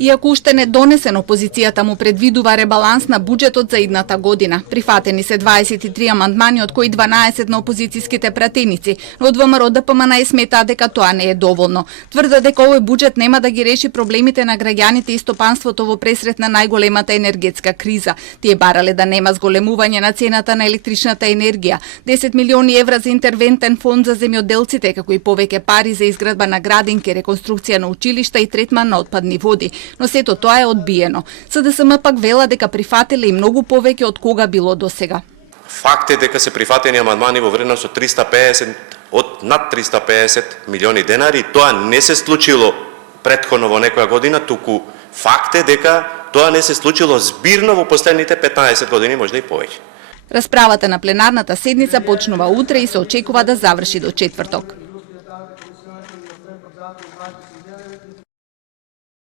Иако уште не донесен, опозицијата му предвидува ребаланс на буџетот за идната година. Прифатени се 23 амандмани, од кои 12 на опозицијските пратеници, но од ВМРО ДПМН сметаа дека тоа не е доволно. Тврдат дека овој буџет нема да ги реши проблемите на граѓаните и стопанството во пресрет на најголемата енергетска криза. Тие барале да нема зголемување на цената на електричната енергија, 10 милиони евра за интервентен фонд за земјоделците, како и повеќе пари за изградба на градинки, реконструкција на училишта и третман на отпадни води. Но сето тоа е одбиено. СДСМ пак вела дека прифателе и многу повеќе од кога било досега. Факт е дека се прифатени амандмани во вредност од над 350 милиони денари. Тоа не се случило претходно во некоја година, туку факт е дека тоа не се случило збирно во последните 15 години, можда и повеќе. Расправата на пленарната седница почнува утре и се очекува да заврши до четврток.